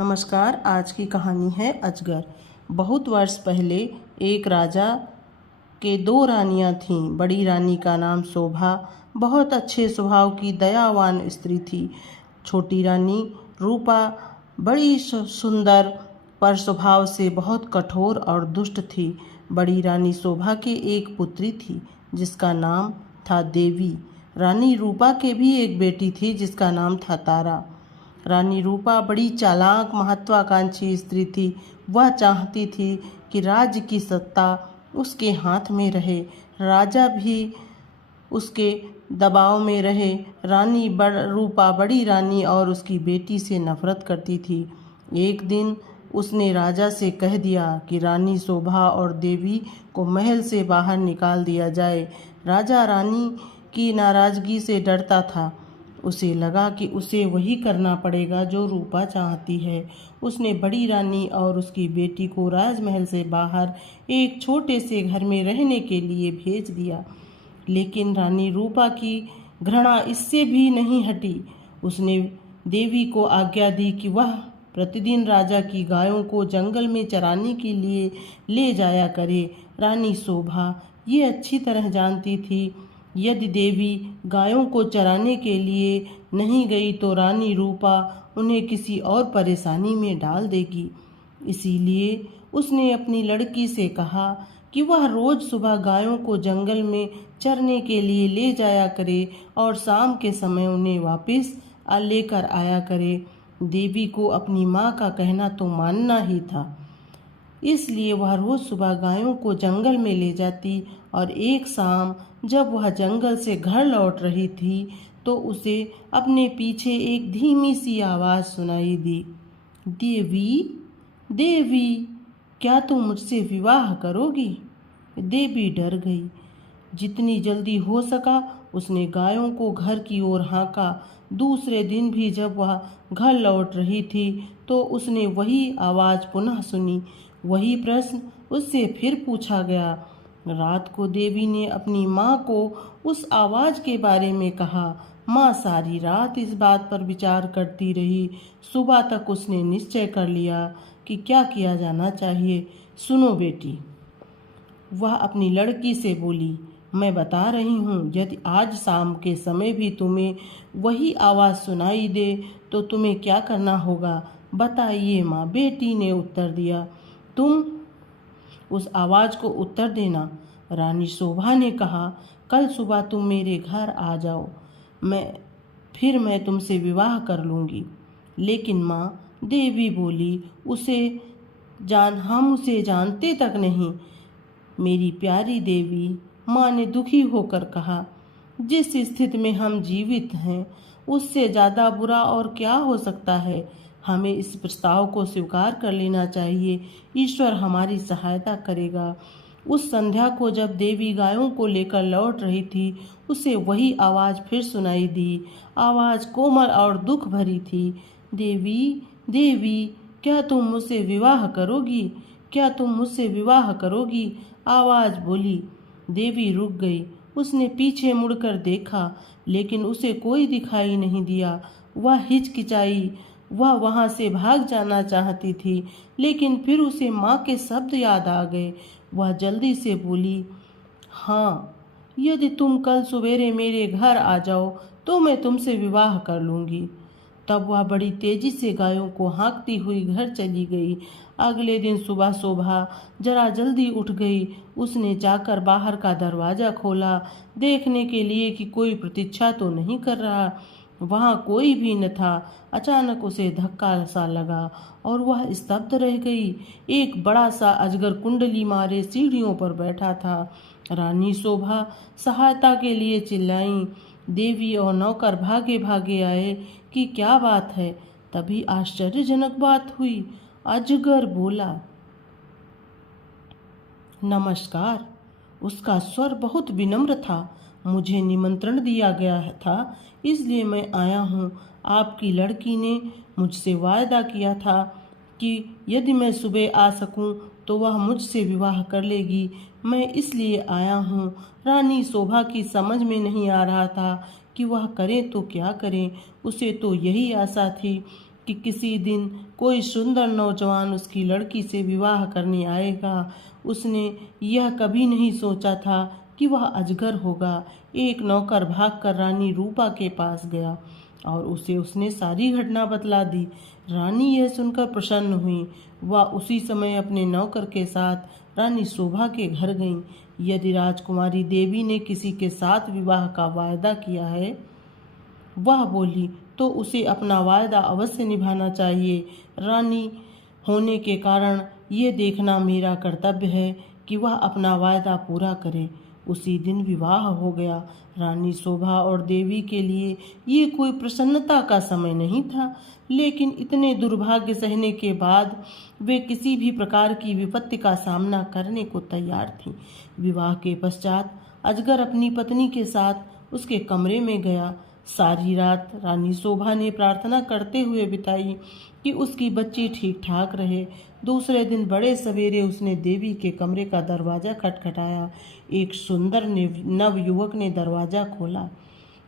नमस्कार। आज की कहानी है अजगर। बहुत वर्ष पहले एक राजा के दो रानियां थीं। बड़ी रानी का नाम शोभा बहुत अच्छे स्वभाव की दयावान स्त्री थी। छोटी रानी रूपा बड़ी सुंदर पर स्वभाव से बहुत कठोर और दुष्ट थी। बड़ी रानी शोभा के एक पुत्री थी जिसका नाम था देवी। रानी रूपा के भी एक बेटी थी जिसका नाम था तारा। रानी रूपा बड़ी चालाक महत्वाकांक्षी स्त्री थी। वह चाहती थी कि राज्य की सत्ता उसके हाथ में रहे, राजा भी उसके दबाव में रहे। रूपा बड़ी रानी और उसकी बेटी से नफरत करती थी। एक दिन उसने राजा से कह दिया कि रानी शोभा और देवी को महल से बाहर निकाल दिया जाए। राजा रानी की नाराजगी से डरता था। उसे लगा कि उसे वही करना पड़ेगा जो रूपा चाहती है। उसने बड़ी रानी और उसकी बेटी को राजमहल से बाहर एक छोटे से घर में रहने के लिए भेज दिया। लेकिन रानी रूपा की घृणा इससे भी नहीं हटी। उसने देवी को आज्ञा दी कि वह प्रतिदिन राजा की गायों को जंगल में चराने के लिए ले जाया करे। रानी शोभा ये अच्छी तरह जानती थी यदि देवी गायों को चराने के लिए नहीं गई तो रानी रूपा उन्हें किसी और परेशानी में डाल देगी। इसीलिए उसने अपनी लड़की से कहा कि वह रोज सुबह गायों को जंगल में चरने के लिए ले जाया करे और शाम के समय उन्हें वापस लेकर आया करे। देवी को अपनी माँ का कहना तो मानना ही था, इसलिए वह रोज सुबह गायों को जंगल में ले जाती और एक शाम जब वह जंगल से घर लौट रही थी तो उसे अपने पीछे एक धीमी सी आवाज़ सुनाई दी, देवी देवी क्या तुम मुझसे विवाह करोगी? देवी डर गई। जितनी जल्दी हो सका उसने गायों को घर की ओर हाँका। दूसरे दिन भी जब वह घर लौट रही थी तो उसने वही आवाज़ पुनः सुनी। वही प्रश्न उससे फिर पूछा गया। रात को देवी ने अपनी माँ को उस आवाज़ के बारे में कहा। माँ सारी रात इस बात पर विचार करती रही। सुबह तक उसने निश्चय कर लिया कि क्या किया जाना चाहिए। सुनो बेटी, वह अपनी लड़की से बोली, मैं बता रही हूँ, यदि आज शाम के समय भी तुम्हें वही आवाज़ सुनाई दे तो तुम्हें क्या करना होगा? बताइए माँ, बेटी ने उत्तर दिया। तुम उस आवाज़ को उत्तर देना। रानी शोभा ने कहा, कल सुबह तुम मेरे घर आ जाओ, मैं तुमसे विवाह कर लूँगी। लेकिन माँ, देवी बोली, हम उसे जानते तक नहीं। मेरी प्यारी देवी, माँ ने दुखी होकर कहा, जिस स्थिति में हम जीवित हैं उससे ज़्यादा बुरा और क्या हो सकता है। हमें इस प्रस्ताव को स्वीकार कर लेना चाहिए। ईश्वर हमारी सहायता करेगा। उस संध्या को जब देवी गायों को लेकर लौट रही थी उसे वही आवाज़ फिर सुनाई दी। आवाज़ कोमल और दुख भरी थी। देवी देवी क्या तुम मुझसे विवाह करोगी? क्या तुम मुझसे विवाह करोगी? आवाज़ बोली। देवी रुक गई। उसने पीछे मुड़कर देखा लेकिन उसे कोई दिखाई नहीं दिया। वह हिचकिचाई। वह वहाँ से भाग जाना चाहती थी लेकिन फिर उसे माँ के शब्द याद आ गए। वह जल्दी से बोली, हाँ, यदि तुम कल सवेरे मेरे घर आ जाओ तो मैं तुमसे विवाह कर लूँगी। तब वह बड़ी तेजी से गायों को हाँकती हुई घर चली गई। अगले दिन सुबह शोभा जरा जल्दी उठ गई। उसने जाकर बाहर का दरवाज़ा खोला, देखने के लिए कि कोई प्रतीक्षा तो नहीं कर रहा। वहाँ कोई भी न था। अचानक उसे धक्का सा लगा और वह स्तब्ध रह गई। एक बड़ा सा अजगर कुंडली मारे सीढ़ियों पर बैठा था। रानी शोभा सहायता के लिए चिल्लाई। देवी और नौकर भागे भागे आए कि क्या बात है। तभी आश्चर्यजनक बात हुई। अजगर बोला, नमस्कार। उसका स्वर बहुत विनम्र था। मुझे निमंत्रण दिया गया था इसलिए मैं आया हूँ। आपकी लड़की ने मुझसे वायदा किया था कि यदि मैं सुबह आ सकूं तो वह मुझसे विवाह कर लेगी। मैं इसलिए आया हूँ। रानी शोभा की समझ में नहीं आ रहा था कि वह करे तो क्या करे। उसे तो यही आशा थी कि किसी दिन कोई सुंदर नौजवान उसकी लड़की से विवाह करने आएगा। उसने यह कभी नहीं सोचा था कि वह अजगर होगा। एक नौकर भागकर रानी रूपा के पास गया और उसने सारी घटना बतला दी। रानी यह सुनकर प्रसन्न हुई। वह उसी समय अपने नौकर के साथ रानी शोभा के घर गईं। यदि राजकुमारी देवी ने किसी के साथ विवाह का वायदा किया है, वह बोली, तो उसे अपना वायदा अवश्य निभाना चाहिए। रानी होने के कारण ये देखना मेरा कर्तव्य है कि वह अपना वायदा पूरा करे। उसी दिन विवाह हो गया। रानी शोभा और देवी के लिए ये कोई प्रसन्नता का समय नहीं था, लेकिन इतने दुर्भाग्य सहने के बाद वे किसी भी प्रकार की विपत्ति का सामना करने को तैयार थीं। विवाह के पश्चात अजगर अपनी पत्नी के साथ उसके कमरे में गया। सारी रात रानी शोभा ने प्रार्थना करते हुए बिताई कि उसकी बच्ची ठीक ठाक रहे। दूसरे दिन बड़े सवेरे उसने देवी के कमरे का दरवाज़ा खटखटाया। एक सुंदर नवयुवक ने दरवाज़ा खोला।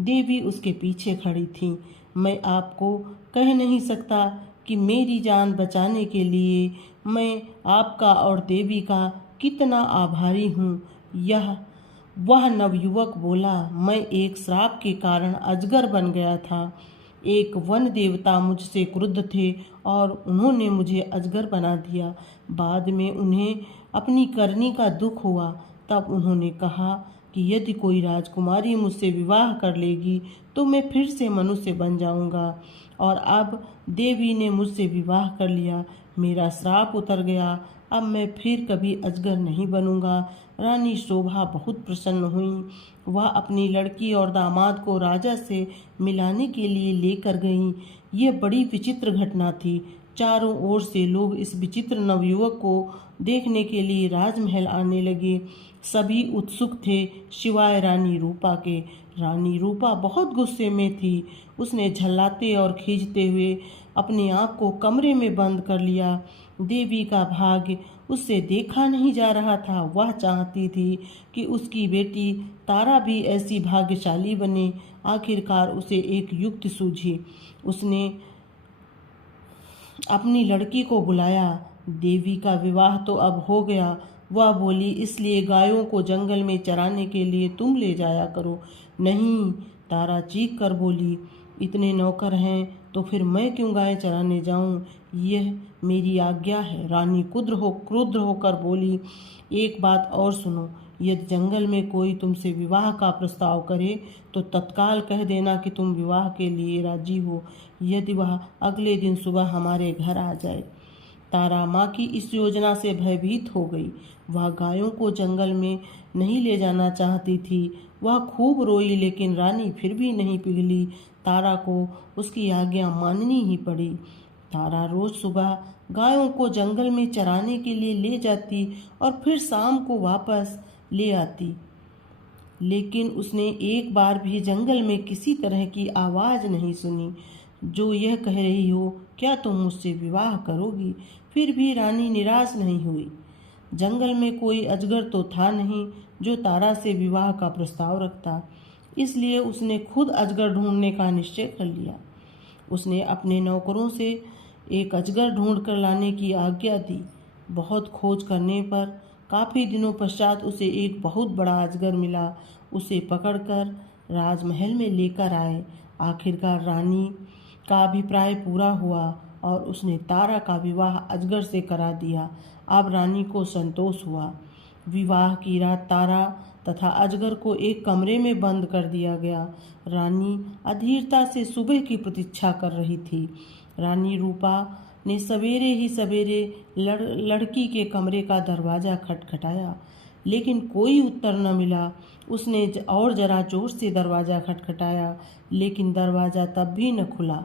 देवी उसके पीछे खड़ी थी। मैं आपको कह नहीं सकता कि मेरी जान बचाने के लिए मैं आपका और देवी का कितना आभारी हूँ। वह नवयुवक बोला, मैं एक श्राप के कारण अजगर बन गया था। एक वन देवता मुझसे क्रुद्ध थे और उन्होंने मुझे अजगर बना दिया। बाद में उन्हें अपनी करनी का दुख हुआ। तब उन्होंने कहा कि यदि कोई राजकुमारी मुझसे विवाह कर लेगी तो मैं फिर से मनुष्य बन जाऊंगा। और अब देवी ने मुझसे विवाह कर लिया। मेरा श्राप उतर गया। अब मैं फिर कभी अजगर नहीं बनूंगा। रानी शोभा बहुत प्रसन्न हुई। वह अपनी लड़की और दामाद को राजा से मिलाने के लिए लेकर गईं। यह बड़ी विचित्र घटना थी। चारों ओर से लोग इस विचित्र नवयुवक को देखने के लिए राजमहल आने लगे। सभी उत्सुक थे सिवाय रानी रूपा के। रानी रूपा बहुत गुस्से में थी। उसने झल्लाते और खींचते हुए अपने आप को कमरे में बंद कर लिया। देवी का भाग्य उससे देखा नहीं जा रहा था। वह चाहती थी कि उसकी बेटी तारा भी ऐसी भाग्यशाली बने। आखिरकार उसे एक युक्ति सूझी। उसने अपनी लड़की को बुलाया। देवी का विवाह तो अब हो गया। वह बोली, इसलिए गायों को जंगल में चराने के लिए तुम ले जाया करो। नहीं, तारा चीख कर बोली, इतने नौकर हैं तो फिर मैं क्यों गाय चराने जाऊं? यह मेरी आज्ञा है। रानी क्रुद्ध होकर बोली, एक बात और सुनो, यदि जंगल में कोई तुमसे विवाह का प्रस्ताव करे तो तत्काल कह देना कि तुम विवाह के लिए राजी हो। यदि वह अगले दिन सुबह हमारे घर आ जाए। तारा माँ की इस योजना से भयभीत हो गई। वह गायों को जंगल में नहीं ले जाना चाहती थी। वह खूब रोई, लेकिन रानी फिर भी नहीं पिघली। तारा को उसकी आज्ञा माननी ही पड़ी। तारा रोज सुबह गायों को जंगल में चराने के लिए ले जाती और फिर शाम को वापस ले आती। लेकिन उसने एक बार भी जंगल में किसी तरह की आवाज़ नहीं सुनी जो यह कह रही हो, क्या तुम मुझसे विवाह करोगी? फिर भी रानी निराश नहीं हुई। जंगल में कोई अजगर तो था नहीं जो तारा से विवाह का प्रस्ताव रखता। इसलिए उसने खुद अजगर ढूंढने का निश्चय कर लिया। उसने अपने नौकरों से एक अजगर ढूंढ कर लाने की आज्ञा दी। बहुत खोज करने पर काफ़ी दिनों पश्चात उसे एक बहुत बड़ा अजगर मिला। उसे पकड़कर राजमहल में लेकर आए। आखिरकार रानी का अभिप्राय पूरा हुआ और उसने तारा का विवाह अजगर से करा दिया। अब रानी को संतोष हुआ। विवाह की रात तारा तथा अजगर को एक कमरे में बंद कर दिया गया। रानी अधीरता से सुबह की प्रतीक्षा कर रही थी। रानी रूपा ने सवेरे ही सवेरे लड़की के कमरे का दरवाज़ा खटखटाया, लेकिन कोई उत्तर न मिला। उसने और जरा जोर से दरवाज़ा खटखटाया, लेकिन दरवाज़ा तब भी न खुला।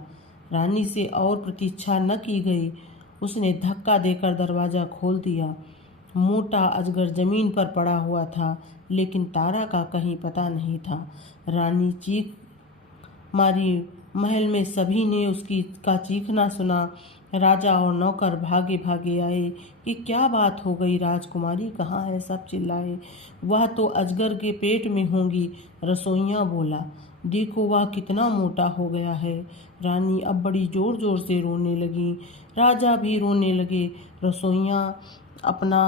रानी से और प्रतीक्षा न की गई। उसने धक्का देकर दरवाज़ा खोल दिया। मोटा अजगर जमीन पर पड़ा हुआ था, लेकिन तारा का कहीं पता नहीं था। रानी चीख मारी। महल में सभी ने उसकी का चीखना सुना। राजा और नौकर भागे भागे आए कि क्या बात हो गई, राजकुमारी कहाँ है? सब चिल्लाए, वह तो अजगर के पेट में होंगी। रसोइया बोला, देखो वह कितना मोटा हो गया है। रानी अब बड़ी ज़ोर ज़ोर से रोने लगी। राजा भी रोने लगे। रसोइया अपना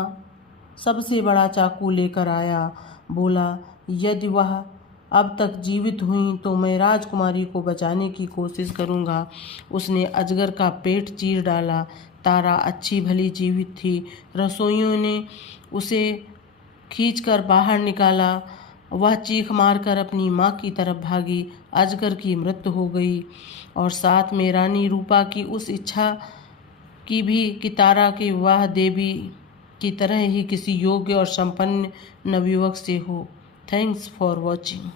सबसे बड़ा चाकू लेकर आया। बोला, यदि वह अब तक जीवित हुई तो मैं राजकुमारी को बचाने की कोशिश करूँगा। उसने अजगर का पेट चीर डाला। तारा अच्छी भली जीवित थी। रसोइयों ने उसे खींचकर बाहर निकाला। वह चीख मारकर अपनी माँ की तरफ भागी। अजगर की मृत्यु हो गई और साथ में रानी रूपा की उस इच्छा की भी कि तारा के विवाह देवी की तरह ही किसी योग्य और संपन्न नवयुवक से हो। Thanks for watching.